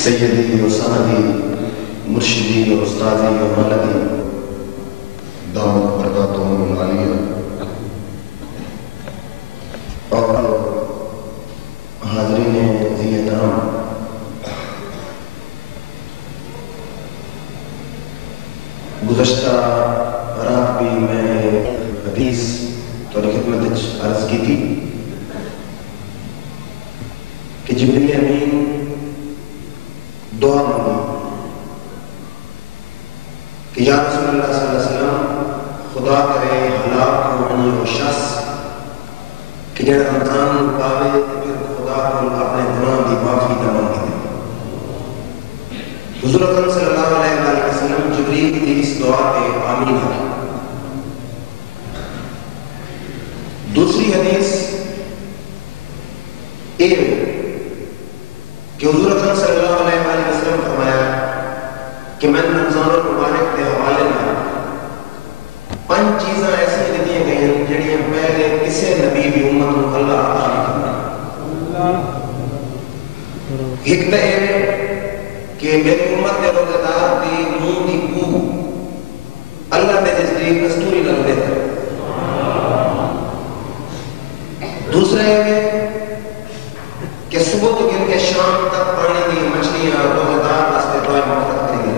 سیدی و سندی مرشدی و استاذی و ملدی دامت برکاتہم العالیہ، اور حاضرین ذی احترام، گزشتہ رات بھی میں حدیث تھوڑی خدمت عرض کی تھی کہ جبریل امین دعا مانگی کہ یا رسول اللہ صلی اللہ علیہ وسلم خدا کرے ہلاک ہونی وہ شخص کہ جڑا رمضان پاوے پھر خدا کو اپنے گناہ کی معافی نہ مانگے دے۔ حضور اکرم صلی اللہ علیہ وسلم جبریل کی اس دعا پہ آمین ہے۔ دوسری حدیث یہ کہ حضور اکرم صلی اللہ علیہ وسلم فرمایا کہ میں رمضان المبارک کے حوالے میں 5 چیزاں ایسی دیتی گئی ہیں جڑیاں پہلے کسی نبی بھی امت کو اللہ عطا نہیں کرتا۔ ایک تو یہ کہ میری امت کے روزہ دار دی منہ دی بو اللہ نے نزدیک کستوری نہ لگے تھے۔ دوسرا یہ کہ صبح تو گن کے شام تک پانی دی مچھلیاں روزہ دار واسطے دعائیں مغفرت کریں گے۔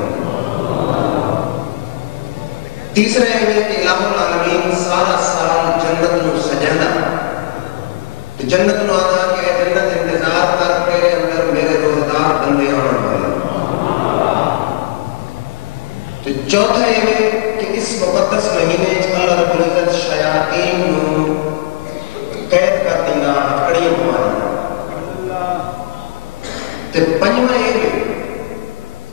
تیسرا یہ کہ الہ العالمین سارا سال جنت نو سجانا، تو جنت نو آنا کہ جنت انتظار کر کے اندر میرے روزہ دار بندے آنے والے۔ تو چوتھا یہ کہ اس مقدس مہینے اللہ رب العزت شیاطین نو قید کر دیں گا، ہتھکڑیاں ماریں گا۔ تو پنجواں یہ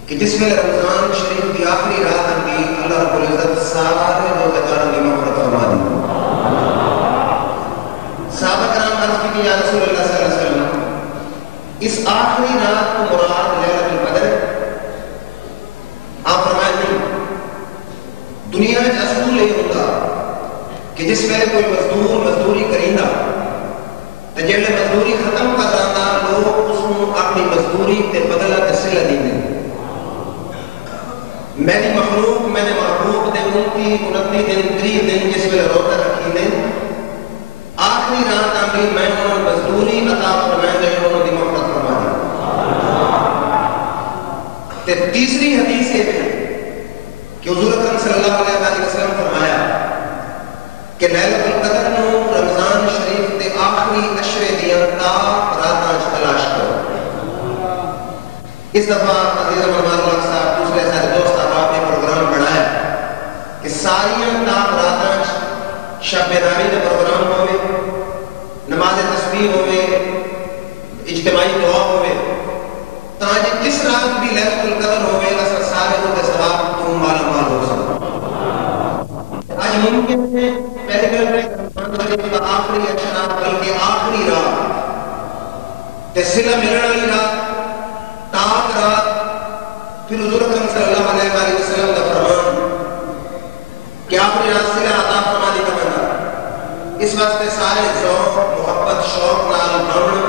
کہ جس میں رمضان شریف کی آخری رات آتی اللہ رب العزت سارے روزہ داروں کی مغفرت فرما دی۔ صحابہ کرام عرض کی یا رسول اللہ صلی اللہ علیہ وسلم اس آخری رات کو مراد لیلۃ القدر؟ آپ فرمائیں نہیں، دنیا میں اصول یہ ہوتا کہ جس ویلے کوئی مزدور مزدوری کریندا تے جیلے مزدوری ختم کر رہا لوگ اس کو اپنی مزدوری تے بدلہ تے صلہ دیندے۔ میری مخلوق میں نے محبوب دے 29 دن 30 دن جس ویلے روزہ رکھی دے آخری رات آنگی میں انہوں مزدوری عطا فرمائیں گے، انہوں دی مغفرت فرما دی۔ تے تیسری حدیث یہ ہے کہ حضور اکرم صلی اللہ علیہ وسلم فرمایا کہ لیلۃ القدر نو رمضان شریف تے آخری عشرے دیاں تا راتاں تلاش کرو۔ اس دفعہ عزیز مرمان اللہ صاحب دوسرے سارے دوست احباب نے پروگرام بنایا کہ ساریاں تا راتاں شب بیداری دے پروگرام ہوئے، نماز تسبیح ہوئے، اجتماعی دعا ہوئے، تاکہ جس رات بھی لیلۃ القدر ہوئے اساں سارے دے ثواب تو مالا مال ہو سکتا۔ آج ممکن ہے پہلے پہلے رمضان شریف کا آخری عشرہ بلکہ آخری رات تے صلہ ملنے والی رات تاک رات، پھر حضور اکرم صلی اللہ علیہ وسلم کا فرمان کہ آخری رات صلہ عطا فرما دی تمنا۔ اس واسطے سارے ذوق محبت شوق نال بھرنا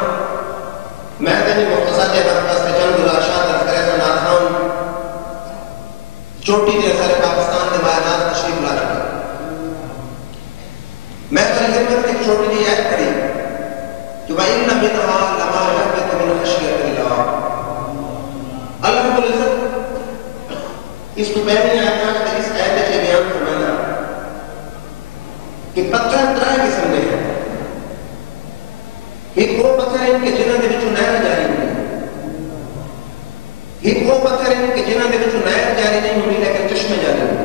میں تینی مختصر کے برکت سے چند گزارشات درج کرے سنات خان چوٹی دے سارے پاکستان کے باہر تشریف لا چکا۔ میں تیری خدمت ایک چھوٹی سی آیت پڑھی کہ وَإِنَّ مِنْهَا لَمَا يَهْبِطُ مِنْ خَشْيَةِ اللَّهِ۔ اللہ رب العزت اس تو پہلے آیت میں اس آیت کے بیان فرمانا کہ پتھر 3 قسم کے ہیں۔ ایک وہ پتھر ہیں کہ جنہاں دے وچوں نہر جاری نہیں، ایک وہ پتھر ہیں کہ جنہاں دے وچوں نہر جاری نہیں ہوندی لیکن چشمے جاری ہوندے۔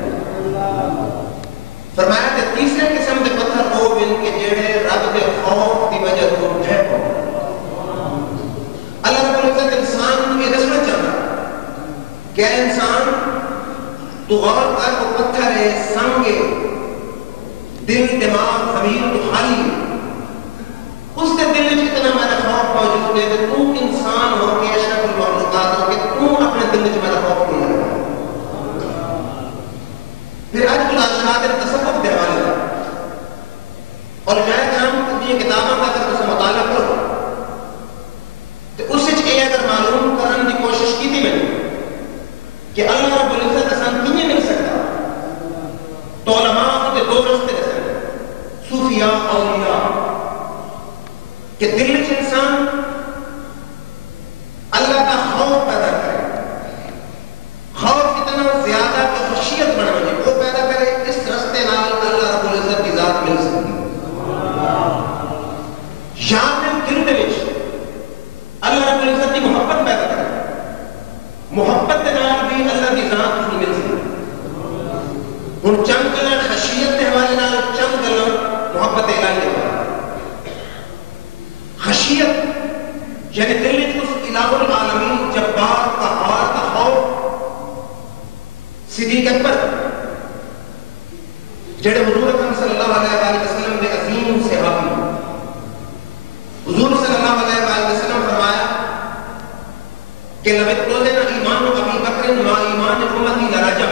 فرمایا کہ تیسرے قسم کے پتھر وہ ہیں کہ جڑے رب دے خوف دی وجہ تو ڈھہ پاؤ۔ کہ اے انسان تو غور کر وہ پتھر ہے، سنگ ہے، دل دماغ ضمیر تو خالی ہے، اس کے دل میں اتنا میرا خوف موجود ہے کہ تو انسان ہو کے اشرف المخلوقات ہو کے تو اپنے دل میں میرا خوف نہیں لگا۔ پھر آج تو اشارت تصوف دے حوالے ہے اور میں کرام اپنی کتابوں کا اگر اسے مطالعہ کرو تو اس سے یہ اگر معلوم کرنے کی کوشش کی تھی میں نے کہ اللہ رب العزت انسان کیوں مل سکتا تو علماء کے دو رستے رستے صوفیاء اولیاء کہ دل میں انسان اللہ کا خوف پیدا کرے، خوف اتنا زیادہ کہ خشیت بڑھ جائے وہ پیدا کرے، اس رستے نال اللہ رب العزت کی ذات مل سکتی یا پھر دل دے وچ اللہ رب العزت کی محبت پیدا کرے، محبت کے نال بھی اللہ کی ذات کو مل سکتی۔ ہن چند گلاں خشیت کے حوالے نال، چند گلاں محبت الہی کے حوالے، خشیت یعنی دل میں اس الہ العالمین جبار قہار کا خوف۔ صدیق اکبر جڑے حضور اکرم صلی اللہ علیہ وآلہ وسلم کے عظیم صحابی، حضور صلی اللہ علیہ وآلہ وسلم فرمایا کہ لَبِتْقُلِنَا ایمان ابی بکر ما ایمان امتی لرجع،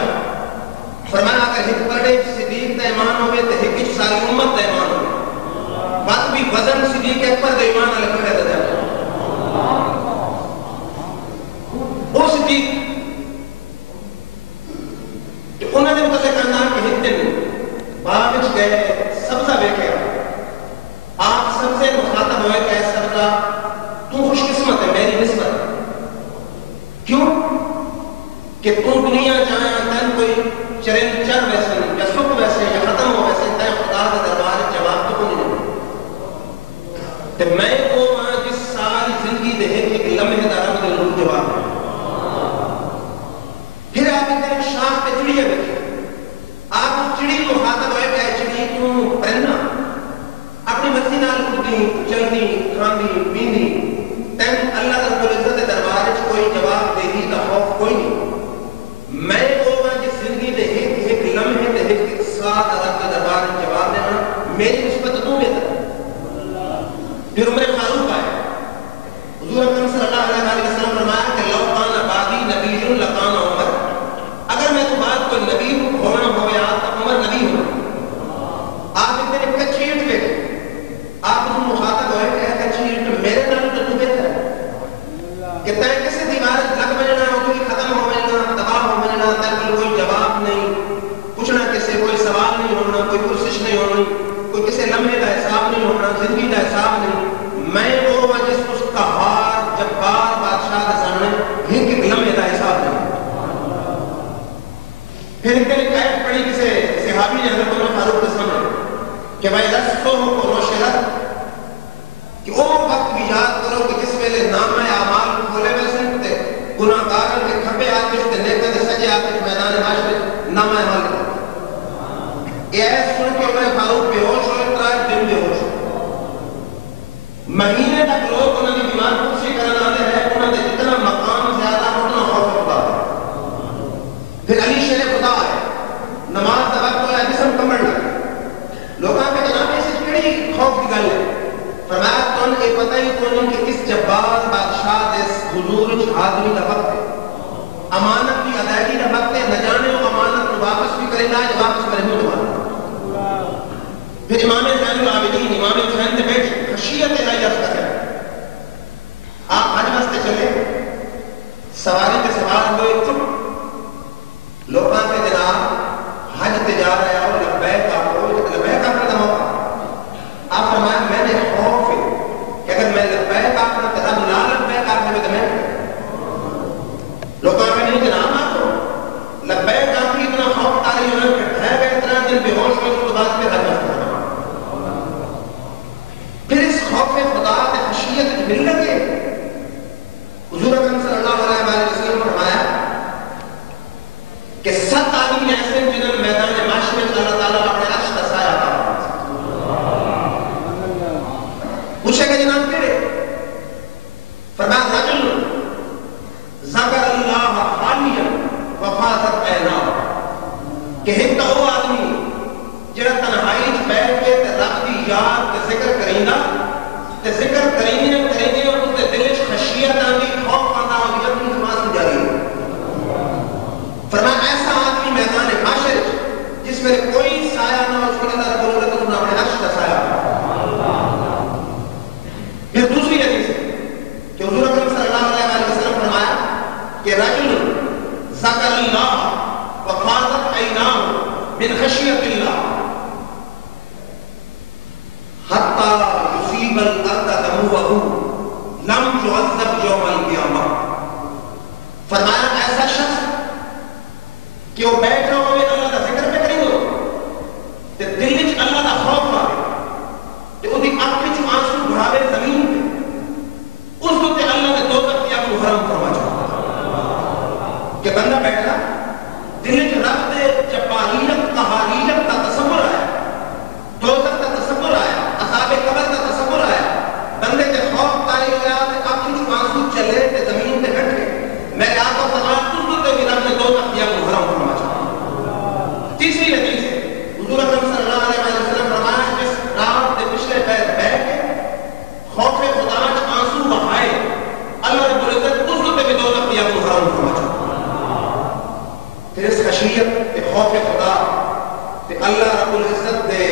فرمایا اگر ایک بڑے صدیق دا ایمان ہوئے تو ایک ساری امت دا ایمان ہوئے، بات بھی وزن صدیق اکبر دا ایمان علیہ پڑھے دا جاتا وہ صدیق کہ انہوں نے متعلق کرنا کہ ایک دن باغ گئے، سبزہ بیکھے آپ سب سے مخاطب ہوئے کہ سبزہ تو خوش قسمت ہے میری نسبت، کیوں کہ تو دنیا جائیں تن کوئی چرن چر ویسے یا سکھ ویسے یا ختم ہو ویسے تے خدا کے دربار جواب تو نہیں دے تے میں وہ وہاں جس ساری زندگی دے ایک لمحے دا رب دے نور جواب ہے۔ پھر آپ ادھر شاخ پہ چڑی ہے، آپ اس چڑی کو مخاطب ہوئے کہ چڑی تو پرندہ اپنی مرضی نال اڑدی چلدی کھاندی پیندی تین اللہ رب العزت کے دربار وچ کوئی جواب دہی کا خوف کوئی نہیں، میں وہ وہاں جس زندگی دے ایک لمحے دے ایک ساتھ رب کے دربار وچ جواب دینا میری نسبت تو بہتر۔ پھر عمر فاروق آئے، حضور اکرم صلی اللہ علیہ وسلم فرمایا کہ لو کان بعدی نبی لکان عمر، اگر میں تو بعد کوئی نبی ہونا ہویا تو عمر نبی ہونا۔ آپ اتنے کچھی اٹھ گئے، آپ اس مخاطب ہوئے کہ کچھی اٹھ میرے نال تو بہتر ہے کہ تے کسی دیوار لگ بجنا کوئی ختم ہو جانا تباہ ہو جانا تے کوئی جواب نہیں، پوچھنا کسی کوئی سوال نہیں ہونا، کوئی پرسش نہیں ہونی، کوئی کسی لمحے کا حساب نہیں ہونا، زندگی کا حساب نہیں، میں وہ جس اس قہار جبار بادشاہ کے سامنے ایک لمحے کا حساب نہیں۔ پھر ایک دن ایک پڑھی کسی صحابی نے حضرت عمر فاروق کے سامنے کہ بھائی رسو کو روشہر کہ وہ وقت بھی یاد کرو کہ جس ویلے نام اعمال کھولے ویسے تے گناہگار کے کھبے آتے تے نیکاں دے سجے آتے میدان حشر نام اعمال یہ ایس سن کے عمر فاروق بے ہوش ہوئے، ترائے دن بے ہوش مہینے تک لوگ انہوں نے بیمار کچھ کرنا آتے ہیں، انہوں نے جتنا مقام زیادہ اتنا خوف ہوتا ہے۔ پھر علی شیر خدا ہے، نماز دا وقت ہویا جسم کمڑ لگے، لوگاں پہ جناب ایسی کڑی خوف کی گل ہے، فرمایا تو ان یہ پتہ ہی تو نہیں کہ کس جبار بادشاہ دے حضور حاضری دا وقت ہے، امانت کی ادائیگی دا وقت ہے، نہ جانے وہ امانت کو واپس بھی کرے گا یا واپس کرے بھی دوبارہ۔ پھر امام زین العابدین امام حسین نے بیٹھ خشیت الہی افطر ہے، آپ حج واسطے چلے، سواری کے سوار ہوئے چپ، لوگاں کے جناب حج تے جا رہے ہو لبیک آپ کو لبیک آپ کا موقع، آپ فرمایا میں نے خوف ہے کہ اگر میں لبیک آپ نے رب لا لبیک آپ نے تو میں لوگاں میں نہیں جناب آپ کو لبیک آپ کی اتنا خوف تاری ہونا کہ ہے گئے اتنا دن بے ہوش ہوئے اس کے بعد پھر حج واسطے لم يعذب یوم القیامہ. فرمایا ایسا شخص کہ وہ بیٹھ رہا ہوئے اللہ کا ذکر پہ کریں گے تے دل وچ اللہ کا خوف آئے تے وہ دی اکھ وچ آنسو بہاوے زمین پہ اس کو تے اللہ نے دوزخ یا محرم فرما چھوڑا کہ بندہ بیٹھا دل وچ رب دے جباریت قہاریت کا تصور آیا, دوزخ کا تصور آیا, عذاب قبر کا تصور آیا, بندے تے خوف طاری ہوا تے اکھ وچ آنسو چلے تے زمین تے بیٹھ گئے. میرے آقا فرمایا اس کو تے بھی رب نے دوزخ یا محرم فرما چھوڑا. تیسری حدیث حضور اکرم صلی اللہ علیہ وسلم فرمایا جس رات کے پچھلے پیر بیٹھ کے خوف خدا وچ آنسو بہائے اللہ رب العزت اس کو تے بھی دوزخ یا محرم فرما چھوڑا. پھر اس خشیت تے خوف خدا تے اللہ رب العزت دے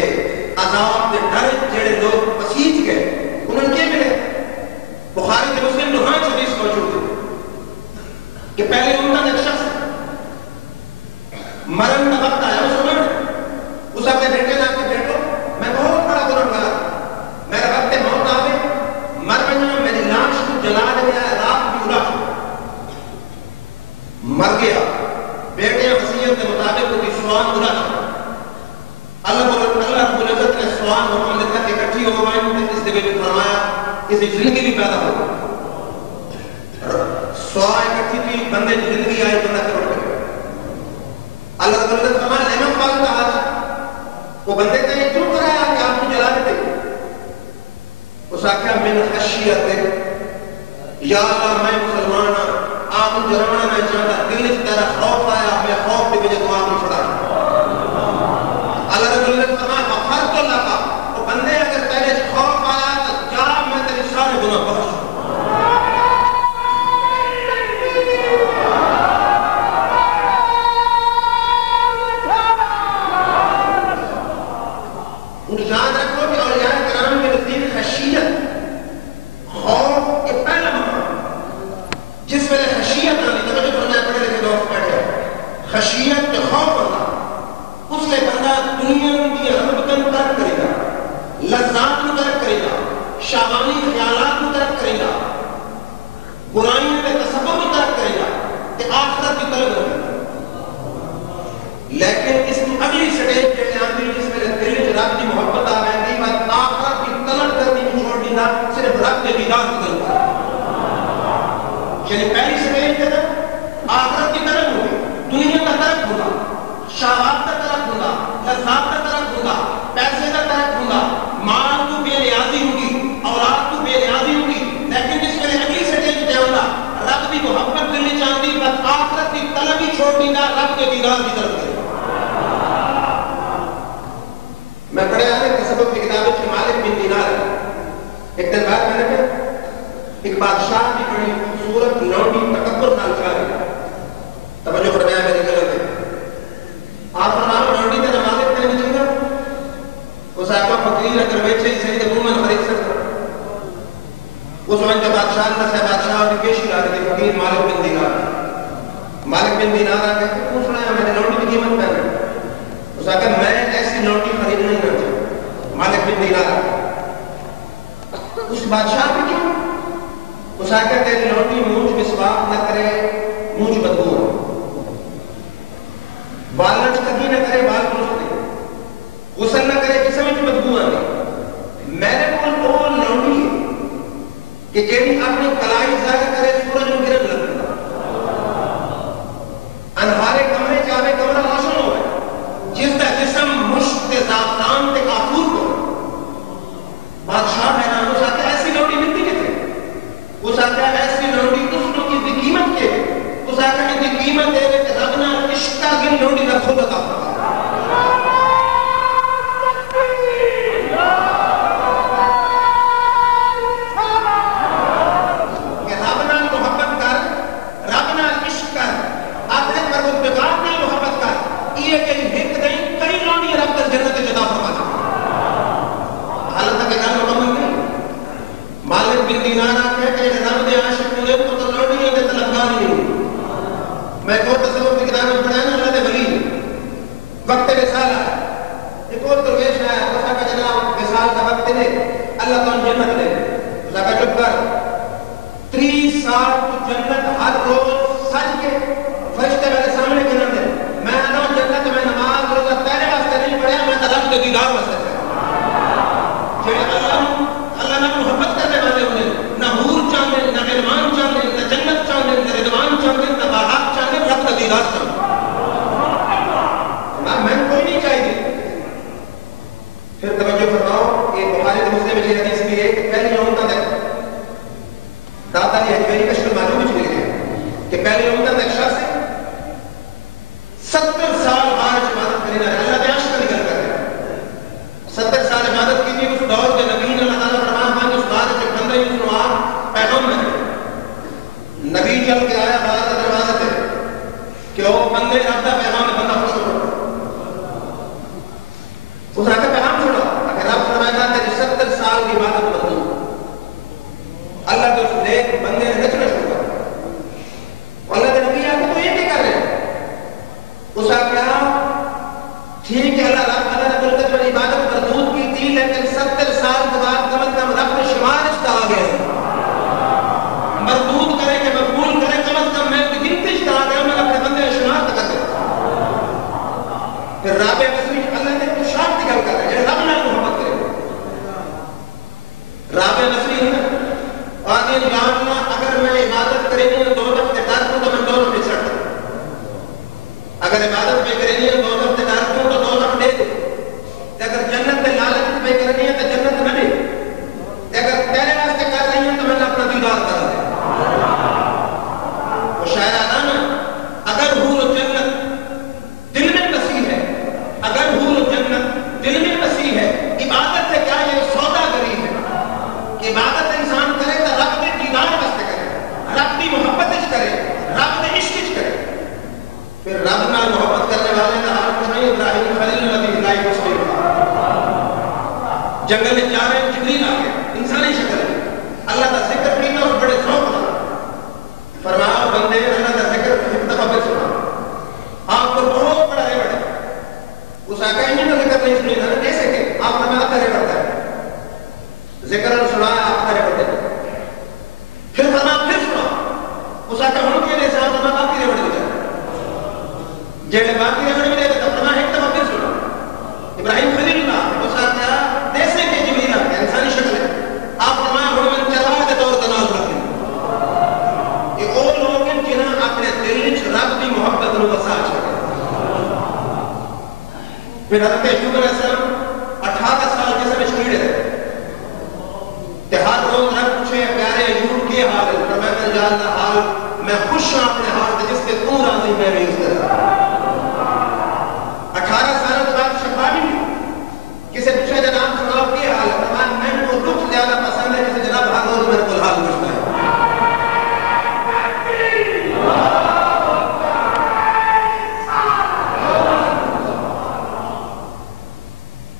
عذاب دے ڈر جڑے لوگ پسیج گئے انہوں نے ملے. بخاری تے مسلم دونوں حدیث موجود ہے کہ پہلے ان کا ایک شخص مرن کا وقت آیا اس عمر اس اپنے بیٹے نے کے بیٹو میں بہت بڑا گنہگار میرا وقت موت آوے مر گیا میری لاش کو جلا دیا رات بھی اڑا مر گیا بیٹے وصیت کے مطابق وہ سوان اڑا اللہ رب العزت نے سوان محمد تک اکٹھی ہو گئے اس دے وچ فرمایا اس زندگی بھی پیدا ہو سوائے اکٹھی تھی بندے کی زندگی آئی بندہ کروڑ گئے. اللہ رب العزت فرمایا لیمن فعلت ھذا وہ بندے کہیں کیوں کرایا کہ آپ کو جلا دیتے. اس آخیا من خشیت یا اللہ میں مسلمان آپ کو جلانا میں چاہتا دل سے تیرا خوف آیا میں خوف کی وجہ تو آپ کو چھڑا. اللہ رب العزت فرمایا غفرت اللہ کا وہ بندے اگر پہلے خوف آیا تو جا میں تیرے سارے گناہ بخش. یاد رکھو کہ اولیاء کرام کے نزدیک خشیت خوف کے پہلا مقام جس ویلے خشیت آنی توجہ فرمایا پڑھے لکھے دوست بیٹھے خشیت کے خوف ہوتا اس لئے بندہ دنیا کی رغبتن ترک کرے گا لذات کو ترک کرے گا شاوانی خیالات کو ترک کرے گا برائیوں کے تصور کو ترک کرے گا کہ آخرت کی طلب ہوگی. لیکن اس کی اگلی سٹیج کے آندھی جس میں دل میں رب کی محبت آ رہی تھی بس آخرت کی طلب کرنی کو چھوڑ دینا صرف رب کے دیدار کی طلب کرنا. یعنی پہلی سٹیج کے اندر آخرت کی طلب ہوگی دنیا کا طرف ہوگا شہوات کا طرف ہوگا لذات کا طرف ہوگا پیسے کا طرف ہوگا مال کو بے نیازی ہوگی اولاد کو بے نیازی ہوگی. لیکن اس میں اگلی سٹیج پہ ہوگا رب کی محبت دل میں چاہتی بس آخرت کی طلب ہی چھوڑ دینا رب کے دیدار کی طرف کرے. میں پڑھے آنے تصوف کی کتابوں سے مالک بن دینار ایک دن بعد میں نے کہا ایک بادشاہ کی بڑی خوبصورت لونڈی تکبر نال چاہ رہی توجہ فرمایا میری غلط ہے آپ فرمایا لونڈی تے مالک تے نہیں چاہیے اس آقا فقیر اگر بیچے ہی صحیح تے مومن خرید سکتا اس وقت جب بادشاہ نے سے بادشاہ اور پیش لا دے فقیر مالک بن دینار آ کے پوچھ رہا ہے میں نے لونڈی کی قیمت پہ اس آقا میں ایسی لونڈی خرید نہیں کرتا مالک بن دینار اس بادشاہ بھی کیوں اس آقا تیری لونڈی مونج مسواک نہ کرے مونج بدبو بالنچ کبھی نہ کرے بال پلستے غسل نہ کرے کسی میں بدبو آنے میرے کول وہ لونڈی کہ جیڑی اپنی کلائی ظاہر کرے سورج میں گرن لگتا انہارے کمرے چاہے کمرہ روشن ہو گئے جس کا جسم مشک کے زعفران کے کافور کو بادشاہ حیران اس آتا ایسی لونڈی ملتی کتے اس آتا ایسی لونڈی اس لوگ کی قیمت کے اس آتا ان کی قیمت دے کہ ربنا عشقہ گن لونڈی کا خود عطا فرما کہ ربنا محبت کر ربنا عشق کر اپنے پروردگار نے محبت کر یہ کہ ایک نہیں کئی لونڈی رب تک جنت جدا فرما حالت کے گھر مکمل نہیں مالک بن دینار آتے ہیں کہ رب دے عاشق ہوئے تو لونڈی ہے طلبگار ہی نہیں. میں ایک اور تصور کی کتاب میں پڑھا نا اللہ دے ولی وقت وصال ہے ایک اور درویش ہے اس کا جناب وصال کا وقت ہے اللہ تعالی جنت دے اس کا چپ کر سال تو جنت ہر روز سج کے فرشتے میرے سامنے گرا دے میں نہ جنت میں نماز روزہ پہلے واسطے نہیں پڑھیا میں رب کے دیدار واسطے اللہ نہ محبت کرنے والے انہیں نہ حور چاہتے نہ رضوان چاہتے نہ جنت چاہتے نہ رضوان چاہتے نہ باغات چاہتے رب کا دیدار چاہتے میں کوئی نہیں چاہیے. پھر توجہ فرماؤ کہ بخاری اور مسلم میں یہ حدیث بھی ہے کہ پہلی یوم تک داتا علی حجویری کشف المعلوم میں چلے گئے کہ پہلی یوم تک ایک شخص 70 سال بعد عبادت کرنے لگا. اللہ کے عرش کا ذکر کر رہے ہیں 70 سال عبادت کی تھی اس دور کے نبی نے اللہ تعالیٰ فرمایا کہ اس بات سے بندے اس نوار پیغام میں نبی چل کے آیا بات دروازے پہ کہ وہ بندے رب کا پیغام ہے بندہ خوش ہو اس نے پیغام چھوڑا اگر رب فرمائے تیری 70 سال کی عبادت بدلو اللہ تو اس نیک بندے نے نچنا شروع کر اللہ کے نبی آ کے تو یہ کر رہے ہیں اس نے کہا ٹھیک ہے اللہ رب نے برکت والی عبادت مردود کی تھی لیکن 70 سال کے بعد کم از کم رب نے شمار اس کا آ گیا مردود کرے کہ مقبول کرے کم از کم میں گنتی اس کا آ گیا میں اپنے بندے شمار تک کر پھر رابع مسئلہ اللہ نے کچھ شاک کی گل کر رہے ہیں رب نہ محبت کرے رابع مسئلہ ہے آدھی جاننا اگر میں عبادت کریں گے 2 ہفتے ڈر دوں تو میں 2 ہفتے چھڑ دوں اگر عبادت میں کریں گے 2 ہفتے ڈر دوں تو 2 ہفتے دے دوں اگر جنت میں لالچ میں کرنی ہے تو جنت میں دے اگر تیرے واسطے کر رہی ہیں تو میں نے اپنا دیدار کر دے وہ شاعر آتا نا اگر حور و جنت دل میں مسیح ہے اگر حور و جنت دل میں مسیح ہے عبادت سے کیا یہ سودا گری ہے کہ عبادت انسان کرے تو رب کے دیدار واسطے کرے رب کی محبت کرے رب کے عشق کرے پھر رب نال محبت کرنے والے کا حال کچھ نہیں ابراہیم خلیل نبی الہی مسلم جنگل میں جا رہے ہیں جبریل آ گیا انسانی شکل میں اللہ کا ذکر کیا اور بڑے ذوق سے فرمایا بندے اللہ کا ذکر ایک دفعہ پھر سنا آپ کو بہت بڑا ہے بڑے اس آقا انہیں کا ذکر نہیں سنی تھا کیسے کہ آپ نے آپ کرے پڑتا ہے ذکر سنایا آپ کرے پڑتے پھر فرمایا پھر سنا اس آقا ہم کے لیے ساتھ فرمایا باقی رہ بڑے جیڑے باقی رہ بڑے تو فرمایا ایک دفعہ پھر سنا ابراہیم خلیل اللہ اس آقا دیسے کے جبریل آ انسانی شکل ہے آپ فرمایا ہم من چلا کے طور تناظر رکھیں یہ وہ لوگ ہیں جنہاں اپنے دل رب کی محبت نو وسا چھوڑے پھر حضرت ایوب علیہ السلام 18 سال جیسے میں شکیڑے رہے کہ ہر روز رب پوچھے پیارے ایوب کی حال ہے فرمایا میں جانتا حال میں خوش ہوں اپنے حال سے جس کے تو راضی میں بھی اس طرح 18 سال کے بعد شفا بھی کسے پوچھا جناب سناؤ کی حال ہے فرمایا میں کو دکھ زیادہ پسند ہے کسے جناب ہر روز میرے کو حال پوچھتا ہے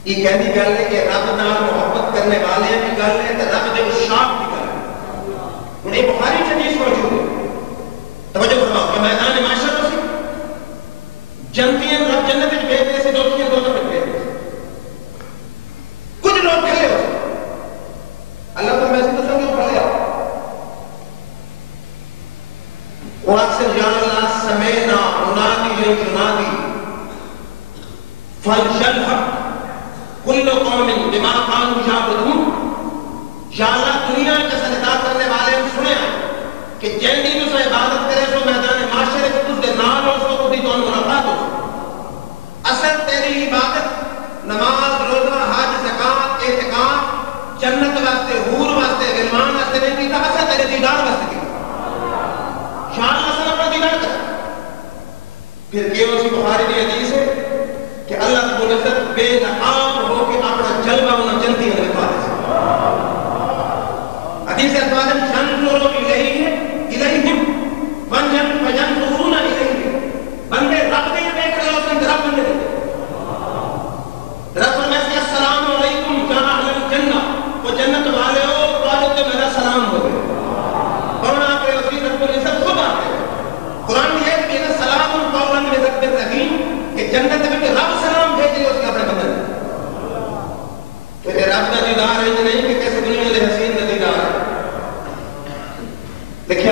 یہ کہنی گل ہے کہ رب نال محبت کرنے والے بھی گل ہے تو رب دے شاک بھی گل ہے ہن یہ بخاری حدیث موجود ہے توجہ فرماؤ کہ میدان معاشر میں جنتیاں رب جنت وچ بھیج دے سے دوستیاں دونوں میں بھیج دے کچھ لوگ کھلے ہو اللہ کو میں سے کیوں پڑھ لیا وہ اکثر یا اللہ سمینا منادی ینادی فلجلحق کل قوم بما کانوا یعبدون یا اللہ دنیا کے سجدہ کرنے والے نے سنیا کہ جن دی تو عبادت کرے سو میدان معاشرے میں اس دے نال ہو سو دی تو ملاقات ہو اصل تیری عبادت نماز روزہ حج زکات اعتکاف جنت واسطے حور واسطے غلمان واسطے نہیں کیتا اصل تیرے دیدار واسطے کیتا یا اللہ سے اپنا دیدار کر پھر کہ اسی بخاری کی حدیث ہے کہ اللہ رب العزت بے نقاب ہو کے اپنا جلوہ انہاں جنتی نے دکھا دے حدیث اتوار جنظر الیہم وینظرون الیہم بندے رب دے دیکھ رہے ہو رب بندے رب فرمایا کہ السلام علیکم یا اہل الجنہ وہ جنت والے ہو تو میرا سلام ہو کون آپ کے رسول رب العزت خود آتے قرآن یہ ہے کہ سلام قولا من رب الرحیم کہ جنت میں رب سلام بھیج رہے اس کے اپنے بندے تو یہ رب کا دیدار ہے نہیں کہ کیسے دنیا دے حسین کا دیدار ہے دیکھیں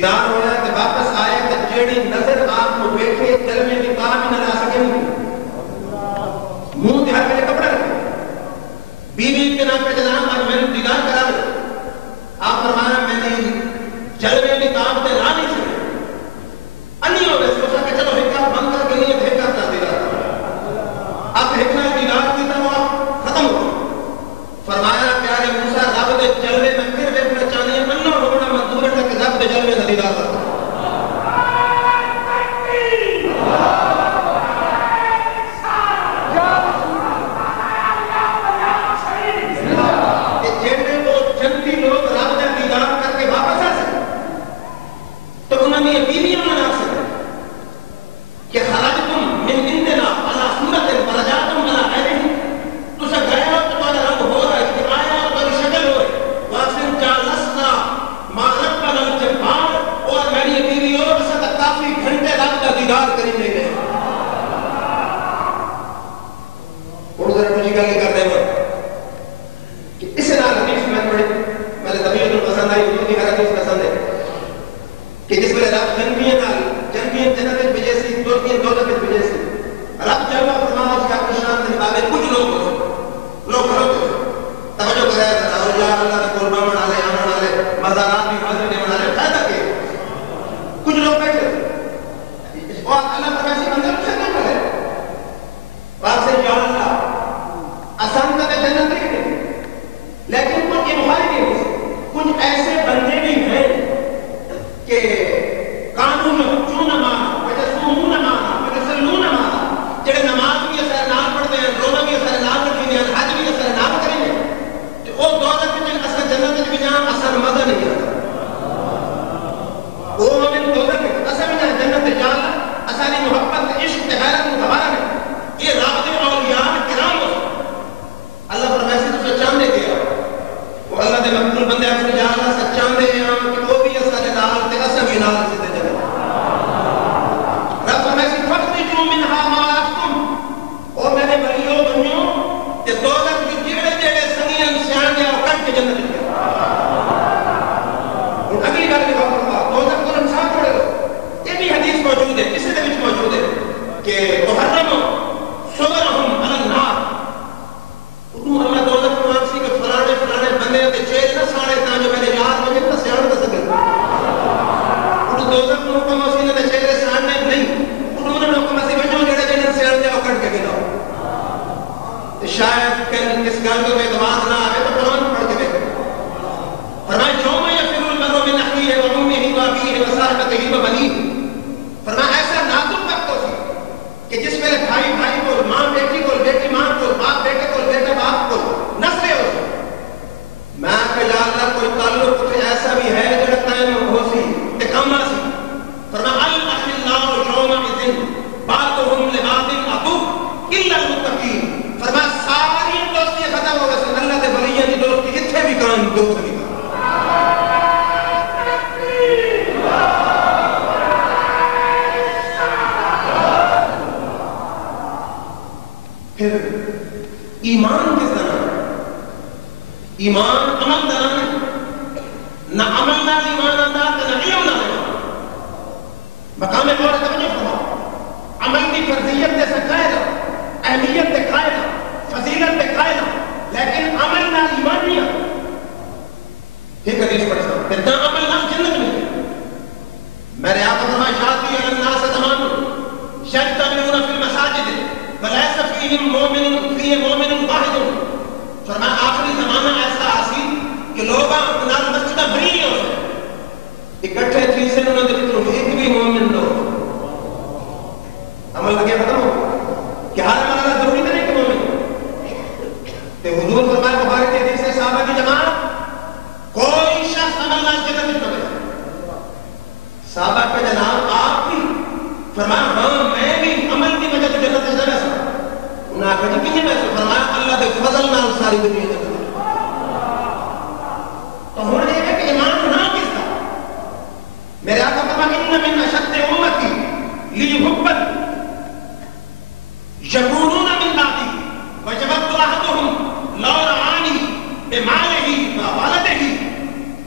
دیدار ہویا تے واپس آئے تے جیڑی نظر آپ کو بیٹھے چلنے کی کام نہ لا سکے منہ تے ہر ویلے کپڑا رکھے بیوی کے نام پہ جناب آج میں نے دیدار کرا دے آپ فرمایا میں نے چلنے کی کام تے لا نہیں سکے انی ہو گئے سوچا کہ چلو ہکا بند کر کے لیے ہکا اپنا دیدار اب ہکا دیدار کی طرح ختم ہو فرمایا پیارے موسیٰ رب دے جلوے میں پھر ویکھنا چاہنی ہے انو ہونا منظور ہے کہ رب دے جلوے کا دیدار کرو جیڑے وہ جنتی لوگ رب دے دیدار کر کے واپس آ سکتے تو انہوں نے یہ بیویاں منا سکتے کہ خرجتم من عندنا علی صورت فرجاتم علی غیرہم تو سے گئے ہو تمہارا رب ہو رہا ہے کہ آیا اور بڑی شکل ہو رہی واسن جالسنا ما ربنا الجبار اور میری یہ بیوی اور اسے کافی گھنٹے رب کا دیدار کریں نہیں گئے اور ذرا مجھے گل کر دے کہ اس نال حدیث میں پڑھی میں نے طبیعت پسند آئی دوسری ہر حدیث پسند ہے کہ جس میں رب جنبیاں جنت بجے سی دوسری دولت بجے سی رب جلوہ فرمایا اس کا شان کے مطابق کچھ لوگ ہوتے توجہ کرے اولیاء اللہ کے قربان بنا لے آمن بنا لے مزارات بھی حاضر بنا لے فائدہ کے کچھ لوگ بیٹھے اور اللہ پر ایسی منظر سے نہیں کرے باپ سے یا اللہ آسان کا جنت نہیں لیکن کچھ یہ بخاری نہیں ہو کچھ ایسے بندے بھی ہیں کہ قانون حجون مانا وجسومون مانا وجسلون مانا جڑے نماز بھی اثر نام پڑھتے ہیں روزہ بھی اثر نام رکھیں ہیں حج بھی اثر نام کریں گے تو وہ دولت میں اثر جنت بھی جہاں اثر مزہ نہیں آتا وہ مومن دولت میں اثر میں جنت جانا اثر محبت عشق غیرت متبارہ میں یہ رابطے اولیاء کرام ہو اللہ پر ویسے تو سچان دے گیا وہ اللہ دے مقبول بندے اپنے جانا سچان دے ہیں کہ وہ بھی اثر نال تے اثر بھی نال سے دے جائے رب فرمائے فَخْرِجُوا مِنْهَا مَا عَرَفْتُمْ اور میرے ولیوں بنیوں کہ دولت کی جیڑے جیڑے سنگین سیان دیا اور کٹ کے جنت لیا اور اگلی بار بھی بات کرتا دولت کو انسان پڑے ہو یہ بھی حدیث موجود ہے کسی دے وچ موجود ہے کہ محرم صغرہم علی النار انہوں اللہ دولت کو واپسی کہ فلانے بندے تے جیل نہ ساڑے تاں جو میرے یار وجہ نہ سیان دے سکے انہوں دولت کو حکم وسیلہ تے جیل ساڑنے نہیں انہوں نے حکم وسیلہ وجہ جڑے جنت سیان دے اور کٹ کے گنا شاید کس گل کو اعتماد نہ آئے تو قرآن پڑھ کے دیکھیں فرمائے یوم یفر المرء من اخیہ و امہ و ابیہ و صاحبتہ و بنیہ فرمایا ایسا نازک وقت ہوتی کہ جس میں بھائی کو ماں بیٹی کو بیٹی ماں کو باپ بیٹے کو بیٹا باپ کو نسلیں ہوتی میں کہ یا اللہ کوئی تعلق کچھ ایسا بھی ہے جو قائم ہو سی تے کم سی فرمایا الاخلاء یومئذ بعضهم لبعض عدو الا المتقین فرمایا ساری دوستی ختم ہو گئی اللہ دے ولیاں دی دوستی اتھے بھی کان دوست بھی کان پھر ایمان کس طرح ایمان عمل طرح نہ عمل نہ ایمان آتا نہ علم نہ مقام اور توجہ فرماؤ عمل کی فرضیت دے سکائے اہمیت دے قائل فضیلت دے قائل لیکن عمل نہ ایمان نہیں آتا ایک حدیث پڑھ سکتا پھر نہ عمل نہ جنت نہیں میرے آقا فرمائے شاہدی الناس تمام یجتمعون فی المساجد ولیس فیہم مومن واحد فرمایا آخری زمانہ ایسا حاصل کہ لوگ اپنا مسجدہ بھری نہیں ہو سکتے اکٹھے تھی سے انہوں نے دیکھو ایک بھی مومن لو عمل لگے ختم ہو کہ ہر عمل ضروری نہیں کہ مومن تے حضور فرمائے بخاری کے حدیث سے صحابہ کی جماعت کوئی شخص عمل نہ جنت میں نہ صحابہ کے جناب آپ بھی فرمایا ہاں میں بھی عمل کی وجہ سے جنت میں نہ سکتا انہاں کہا کہ نہیں میں فرمایا اللہ دے فضل نال ساری دنیا جنت تو ہونے یہ ہے کہ ایمان نہ کس کا میرے آقا فرمایا ان من اشد امتی لیحبت یقولون من بعدی وجبت احدهم لو رعانی بمالہ و والدہ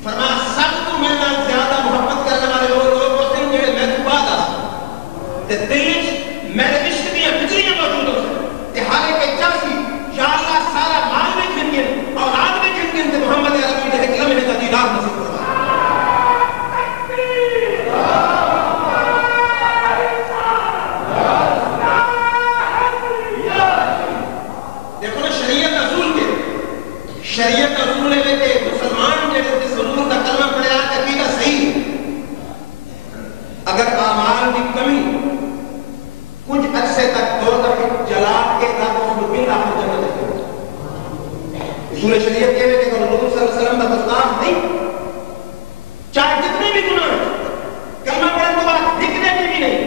فرمایا سخت میں زیادہ محبت کرنے والے شریعت اصول ہے کہ مسلمان جڑے جس حضور کا کلمہ پڑھیا کہ عقیدہ صحیح ہے، اگر اعمال کی کمی کچھ عرصے تک دوزخ جلا کے رب اس کو بلا جنت دے۔ اصول شریعت یہ ہے کہ حضور صلی اللہ علیہ وسلم کا گستاخ نہیں، چاہے جتنے بھی گناہ کلمہ پڑھنے کے بعد دکھنے بھی نہیں،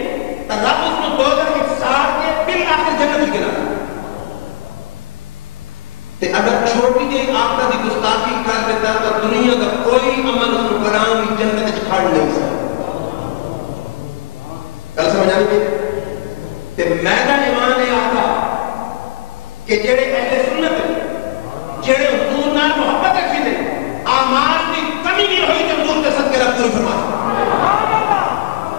تو رب اس کو دوزخ کی سار کے بالآخر جنت گرا۔ تے اگر چھوٹی جی آقا دی گستاخی کر دیتا تو دنیا کا کوئی عمل اس کو کرام کی جنت وچ کھڑ نہیں سکتا۔ گل سمجھ آئی جی؟ تے میرا ایمان یہ آتا کہ جڑے اہل سنت جڑے حضور نال محبت رکھی دے اعمال کی کمی نہیں ہوئی تو حضور کے صدقے رب پوری فرما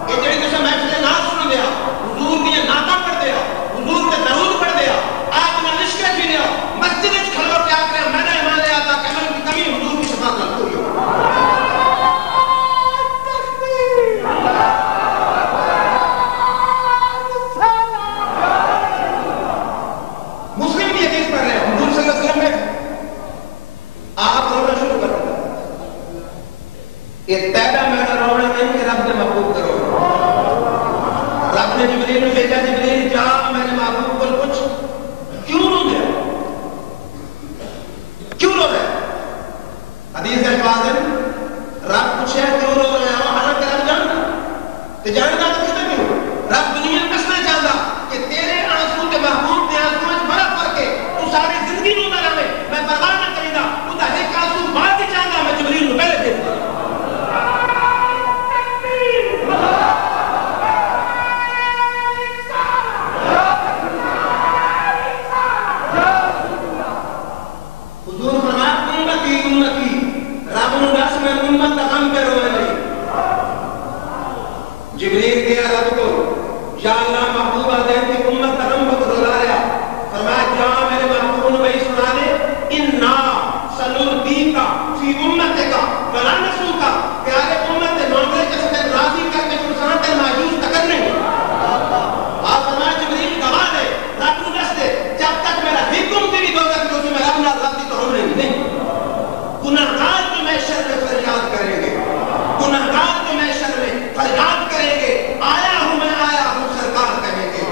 کہ جڑے کسے محفل ناز سن دیا، حضور کی نعتاں پڑھ دیا، حضور کے درود پڑھ دیا، آپ نے لشکر بھی لیا، مسجد وچ کھڑو کے آ کے میرا ایمان یہ آتا کہ عمل کی کمی حضور کی شفاعت نال پوری ہو۔ مسلم بھی حدیث پڑھ رہے ہیں، حضور صلی اللہ علیہ وسلم نے آپ رونا شروع کر دیا، یہ تیرا میرا رونا نہیں کہ رب نے محبوب کرو۔ رب نے جبریل نے بھیجا، جبریل جا میرے محبوب کو کچھ کیوں رو دیا، کیوں رو رہے؟ حدیث ہے الفاظ ہے رب پوچھے کیوں رو رہے ہیں، حالانکہ رب جانتا تو جانتا تو پوچھتا کیوں؟ رب دنیا میں کسنا چاہتا کہ تیرے آنسو کے محبوب کے آنسو میں بڑا فرق ہے، تو ساری زندگی نو نہ رہے، میں پرواہ نہ کریں گا، تو تا ایک آنسو بعد ہی چاہتا میں جبریل کو پہلے دے دوں۔ حضور فرمایا امتی امتی، رب نے دس میں امت کا غم پہ روئے نہیں۔ جبریل گیا رب کو، یا اللہ محبوب آدم کی امت کا غم کو رلا رہا، فرمایا جا میرے محبوب نے وہی سنا دے، انا سنردیکا فی امتکا ولا نسوکا، پیارے امت معاملے کے ساتھ راضی کر کے فرسان تے ماجوز تکر نہیں۔ آپ فرمایا جبریل گواہ دے، رب کو دس دے، جب تک میرا حکم تیری دوزخ جو سے میں رب نہ رب دی تو ہم نہیں۔ گناہگار جو محشر میں فریاد کریں گے، گناہگار جو محشر میں فریاد کریں گے، آیا ہوں میں آیا ہوں سرکار کہیں گے،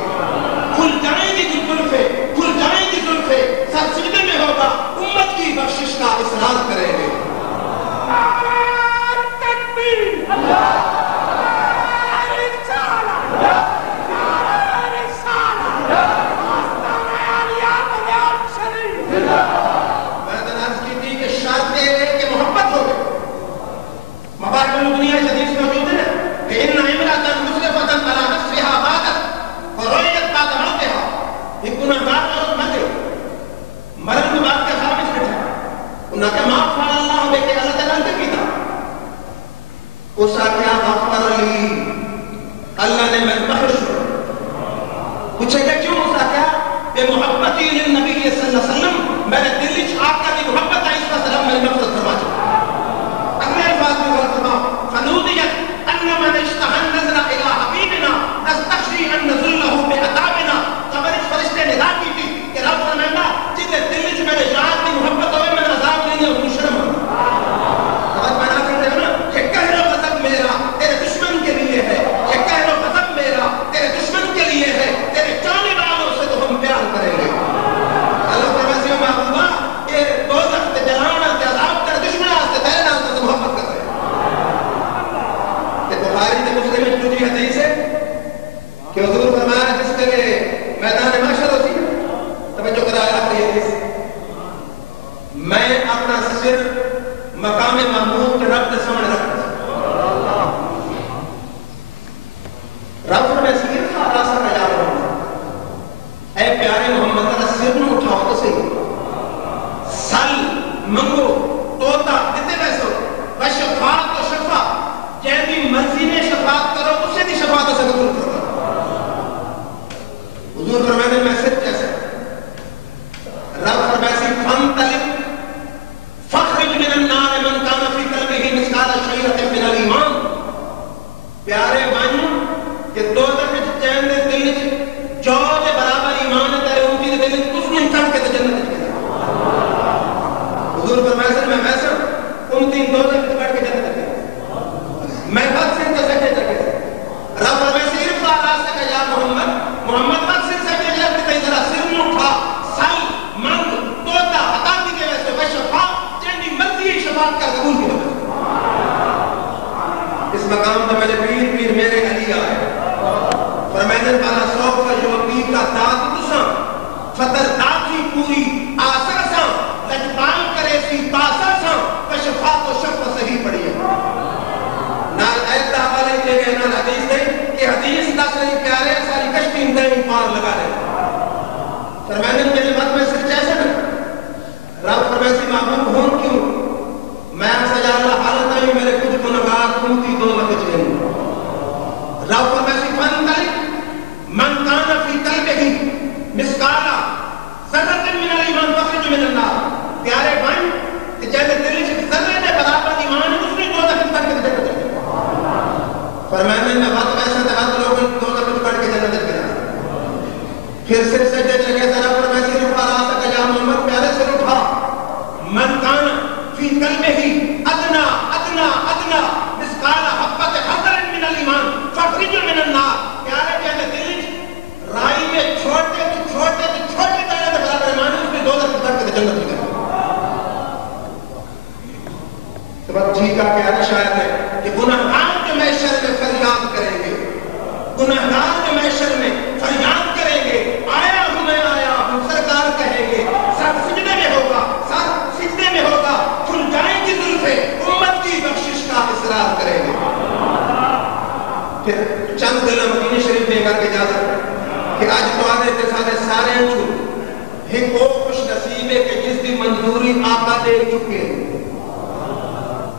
کھل جائیں گی جو زلفیں، کھل جائیں گی زلفیں، سر سجدے میں ہوگا، امت کی بخشش کا اصرار کریں گے۔ تکبیر اللہ دنیا حدیث میں موجود ہے کہ ان امرأة مسرفة على نفسها ماتت ورؤيت بعد موتها، ایک گناہگار عورت مر گئی، مرن کے بعد کا خواب اس بیٹھا، انہاں کہ معاف فعل اللہ بے کہ اللہ تعالیٰ نے کیتا، اس آکیا غفر لی، اللہ نے میں بخش پوچھے گا کیوں؟ اس آکیا بے محبتی للنبی صلی اللہ علیہ وسلم، میں نے دلی آقا کی محبت ہے، اس کا سلام میں نفرت فرما چاہتا۔ فنوديت أن من اشتهى النظر إلى حبيبنا نستخشي أن نزله بعذابنا، قبرت فرشتے ندا کی تھی کہ رب فرمائے جتنے دل میں میرے یاد کی محبت ہوئے میں عذاب نہیں ہے شرم سمجھ میں نہ کرتے ہو نا، یہ کہر و غضب میرا تیرے دشمن کے لیے ہے، یہ کہر و غضب میرا تیرے دشمن کے لیے ہے، تیرے چانے والوں سے تو ہم پیار کریں گے۔ اللہ فرمائے سے محبوبہ یہ دوزخ تے جلانا تے عذاب تیرے دشمن واسطے تیرے نام سے محبت کر رہے ہیں۔ بخاری نے مسلم میں دوسری حدیث ہے کہ حضور فرمایا جس کے لیے میدان محشر ہوتی توجہ کرایا اپنی حدیث، میں اپنا سر مقام محمود کے رب کے سامنے رکھتا رب فرمایا سیر کا راسا کا جا رہا ہوں، اے پیارے محمد کا سر نہ اٹھاؤ تو صحیح، سل منگو توتا کتنے پیسے وشفاعت و شفا جیسی مرضی میں شفاعت کرو اسے بھی شفاعت سے قبول کرو۔ حضور فرماتے ہیں میسج کیسے؟ رب فرماتے ہیں فانطلق فاخرج من النار من کان فی فرمانے میرے بات میں صرف ایسا نا رب فرمائے محبوب ہوں کیوں میں سجا اللہ حالت آئی میرے کچھ گناہگار کھوتی دو لگ جائیں رب فرمائے فن تلک من کانا فی قلبہ مسکالا ذرۃ من الایمان فخرج من النار پیارے بھائی کہ جیسے دل سے ذرے نے برابر ایمان ہے اس نے دو لگ تک کے جنت فرمانے میں بات ویسا تھا لوگوں دو لگ پڑھ کے جنت گیا پھر صرف سجدے میں لگے ذرا فرمائے اٹھا رہا تھا یا محمد پیارے سے اٹھا من کانا فی قلبہ ادنا ادنا ادنا مسکال حبۃ خردل من الایمان فخرج من النار پیارے پیارے دل رائی میں چھوٹے تو چھوٹے تو چھوٹے دانے کے برابر ایمان ہے اس میں دو لگ تک کے جنت گیا تو بات جی کا پیارا شاعر ہے کہ گناہگار کے محشر میں فریاد کریں گے گناہگار کے محشر میں فریاد کریں گے آیا ہوں میں آیا ہوں سرکار کہیں گے سر سجدے میں ہوگا سر سجدے میں ہوگا کھل جائیں گی زلفیں امت کی بخشش کا اصرار کریں گے پھر چند دلہ مدینہ شریف میں کر کے اجازت کہ آج تو آدھے تے سارے چھو ایک وہ خوش نصیب ہے کہ جس دی منظوری آقا دے چکے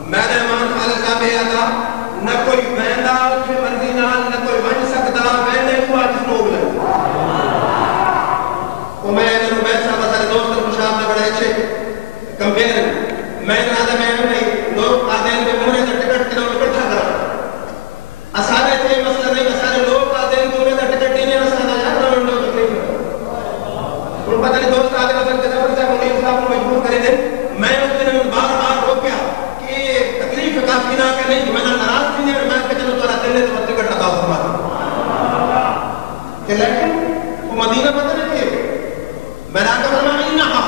میں نے مان خالد صاحب ہے آتا نہ کوئی بہندہ اس میں مرضی نال نہ کوئی بن سکتا بہندے کو آج سنوگ لگ وہ میں نے روبیت صاحب سارے دوست اور خوشاب نے بڑے اچھے کمپیر میں نے آدھا میں نہیں لوگ آدھے ان کے مہرے سے ٹکٹ کے نام اکٹھا کرا اسارے تھے مسئلہ نہیں اسارے لوگ آدھے ان کے مہرے سے ٹکٹ نہیں اسارے جاتا رہا انڈو تکلیف ان پتہ نہیں دوست آدھے وزن کے زبر صاحب ملیم صاحب کو مجبور کرے دیں میں اس دن بار بار روکیا کہ تکلیف کافی نہ کہ نہیں میں نے ناراض بھی نہیں اور میں کہتے ہیں تو رہا دلے تو ٹکٹ عطا فرما کہ لیکن وہ مدینہ پتہ نہیں تھے میں نے آگے فرمایا انہا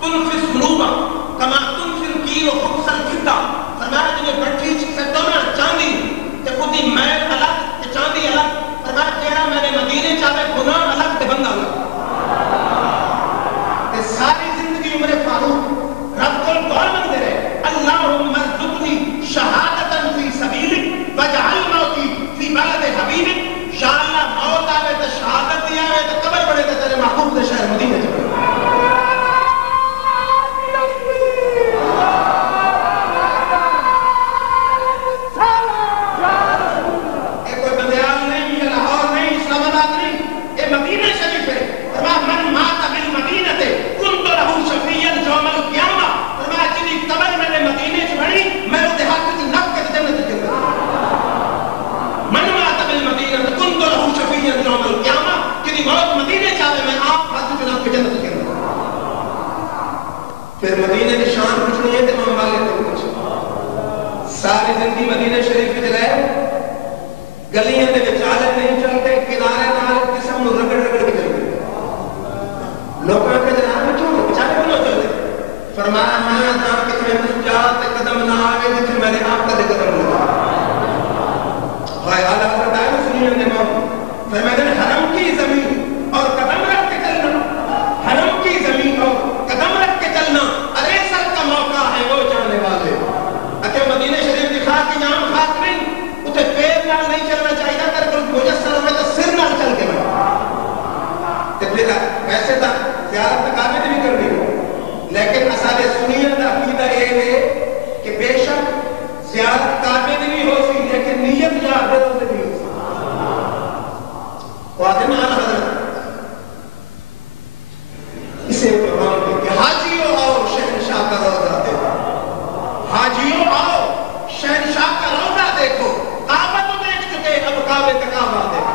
تنفی الذنوب کما تنفی الکیر و خبث الفضہ فرمایا جنہیں بٹھی سے دونا چاندی کہ خودی میل الگ کہ چاندی الگ فرمایا کہنا میں نے مدینے چاہے گناہ الگ تے بندہ الگ کہ ساری زندگی عمر فاروق رب کو دعا مانگتے رہے اللہم ارزقنی شہادتا فی سبیلک وجعل موتی فی بلد حبیبک یا اللہ موت آوے تو شہادت دیا ہے تو قبر پڑے تو تیرے محبوب سے شہر مدینہ چلے پھر مدینہ کی شان کچھ نہیں ہے کہ امام مالک کو کچھ ساری زندگی مدینہ شریف میں رہے گلیاں دے وچالے نہیں چلتے کنارے نال قسم نو رگڑ رگڑ کے چلتے لوگوں کے جناب میں کیوں وچالے کیوں چلتے فرمایا میں جہاں کتنے مسجد قدم نہ آئے جتنے میں نے آپ کا قدم لگا خیال حضرت آئے سنیے نے فرمایا حرم کی زمین اور قدم رکھ کے چلنا حرم کی زمین اور قدم رکھ کے چلنا ارے سر کا موقع ہے وہ جانے والے اکے مدینہ شریف کی خاک کی نام خاک نہیں اتنے پیر نال نہیں چلنا چاہیے کر کوئی مجسر ہوئے تو سر نال چل کے بڑھا تو پھر ویسے تھا زیارت کعبے بھی کر دی لیکن اصل سنیہ دا عقیدہ یہ ہے کہ بے شک زیارت کعبے بھی ہو سی لیکن نیت یا عبادت سے بھی ہو سی وعدم آل حضرت اسے پیغام کہ حاجیوں آؤ شہنشاہ کا روضہ دیکھو حاجیوں آؤ شہنشاہ کا روضہ دیکھو کعبہ تو دیکھ چکے اب کعبے کا کعبہ دیکھو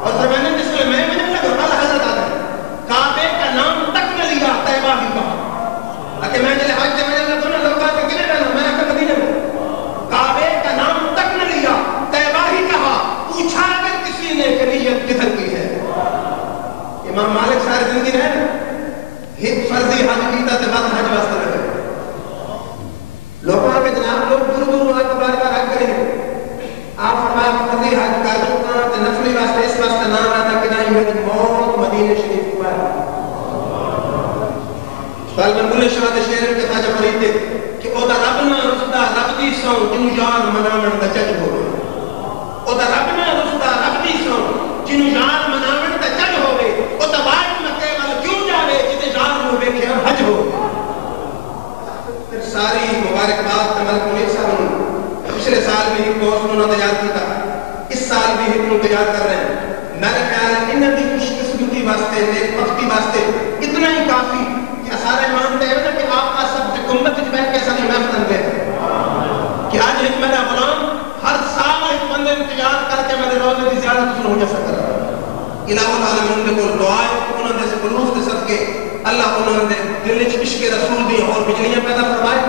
اور فرمانے جس میں مجھے لگا آل حضرت آدھے کعبے کا نام تک نہ لیا طیبہ بھی کہا کہ میں جلے حاج دے میں نے دونوں لوگ آتے گنے رہنا میں نے مدینہ میں کعبے کا نام تک نہ لیا طیبہ ہی کہا پوچھا اگر کسی نے کہ نیت کدھر کی ہے امام مالک سارے زندگی رہے ایک فرضی حج کیتا تے بعد حج واسطے رہے لوگوں کے جناب لوگ دور دور آ کے بار بار حج کریں آپ فرمایا فرضی حج کر چکا تے نفلی واسطے اس واسطے نہ آتا کہ نہیں میری موت مدینہ شریف کو ہے بلکہ ملے شاہ شہر کے خواجہ فرید دے کہ او دا رب نہ رسدہ رب دی سو جنو یار منامن دا جج ہو گئے او دا رب نہ رسدہ رب دی سو جنو یار منامن دا جج ہو گئے او دا باعث تیار کر رہے ہیں. میرے خیال ہے انہوں کی خوش قسمتی واسطے نیک بختی واسطے اتنا ہی کافی کہ سارے مانتے ہیں کہ آپ کا سب حکومت بیٹھ کے ساری محفل دے کہ آج ایک میرا غلام ہر سال ایک بندے کو تیار کر کے میرے روزے کی زیارت سن ہو جا سکتا ہے. الہ العالمین نے کو دعائیں انہوں نے سے بلوغ کے صدقے اللہ انہوں نے دل وچ عشق رسول دی اور بجلیاں پیدا فرمائے